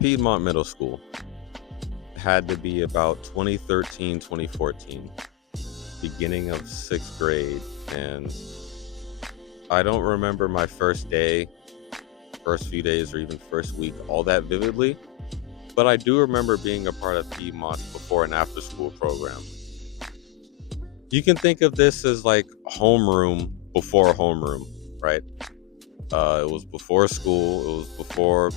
Piedmont Middle School had to be about 2013, 2014, beginning of sixth grade. And I don't remember my first day, first few days, or even first week all that vividly, but I do remember being a part of Piedmont's before and after school program. You can think of this as like homeroom before homeroom, right? It was before school, it was before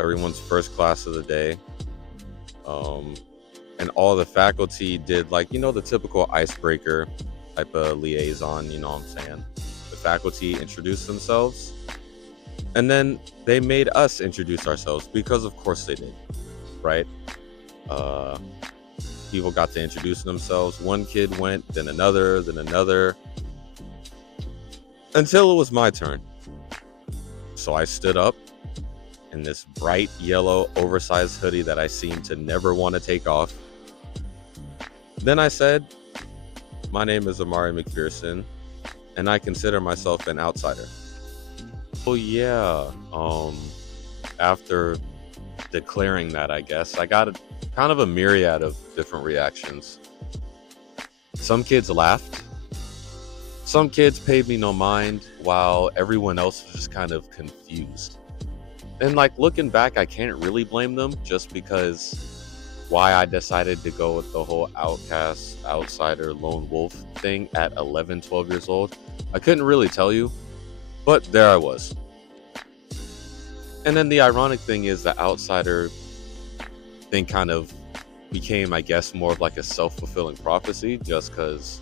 everyone's first class of the day. Um, and all the faculty did, like, the typical icebreaker type of liaison, you know what I'm saying? The faculty introduced themselves, and then they made us introduce ourselves because of course they did, right? uh People got to introduce themselves. One kid went, then another, until it was my turn. So I stood up in this bright yellow oversized hoodie that I seemed to never want to take off. Then I said, my name is Amari McPherson, and I consider myself an outsider. Oh yeah. After declaring that, I guess I got kind of a myriad of different reactions. Some kids laughed. Some kids paid me no mind, while everyone else was just kind of confused. And like, looking back, I can't really blame them, just because why I decided to go with the whole outcast, outsider, lone wolf thing at 11, 12 years old, I couldn't really tell you, but there I was. And then the ironic thing is, the outsider thing kind of became, I guess, more of like a self-fulfilling prophecy, just because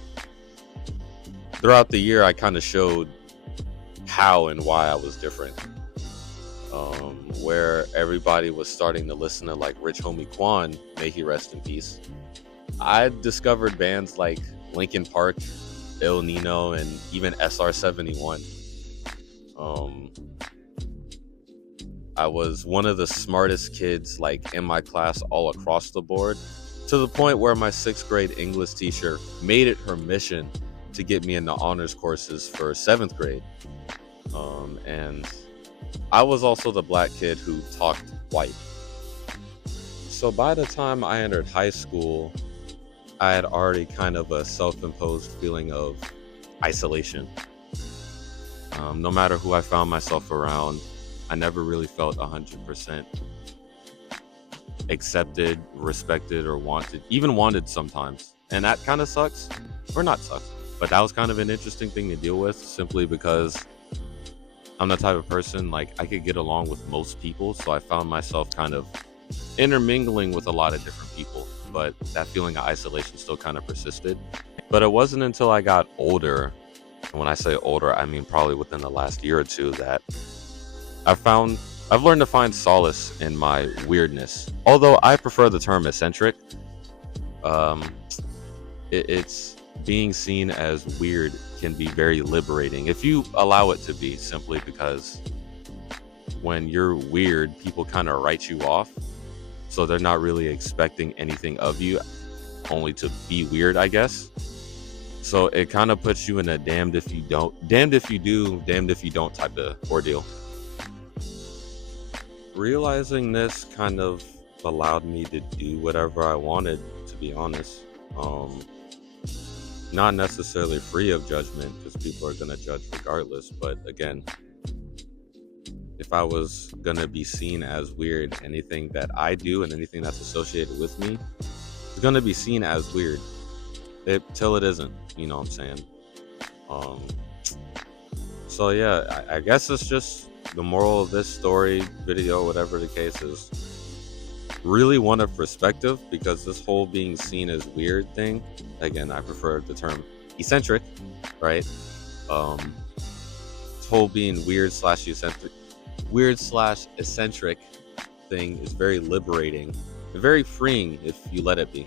throughout the year I kind of showed how and why I was different. Where everybody was starting to listen to like Rich Homie Quan, may he rest in peace, I discovered bands like Linkin Park, El Nino, and even SR-71. I was one of the smartest kids like in my class all across the board, to the point where my sixth grade English teacher made it her mission to get me into honors courses for seventh grade. And I was also the black kid who talked white. So by the time I entered high school, I had already kind of a self-imposed feeling of isolation. No matter who I found myself around, I never really felt 100% accepted, respected, or wanted. Even wanted sometimes. And that kind of sucks. Or not sucks. But that was kind of an interesting thing to deal with, simply because I'm the type of person, like, I could get along with most people. So I found myself kind of intermingling with a lot of different people. But that feeling of isolation still kind of persisted. But it wasn't until I got older, and when I say older, I mean probably within the last year or two, that I've learned to find solace in my weirdness. Although I prefer the term eccentric. It's being seen as weird can be very liberating if you allow it to be, simply because when you're weird, people kind of write you off. So they're not really expecting anything of you, only to be weird, I guess. So it kind of puts you in a damned if you do, damned if you don't type of ordeal. Realizing this kind of allowed me to do whatever I wanted, to be honest. Not necessarily free of judgment, because people are going to judge regardless. But again, if I was going to be seen as weird, anything that I do and anything that's associated with me is going to be seen as weird till it isn't, you know what I'm saying? So yeah, I guess it's just the moral of this story, video, whatever the case is, really one of perspective, because this whole being seen as weird thing, again, I prefer the term eccentric, right? This whole being weird slash eccentric thing is very liberating and very freeing if you let it be.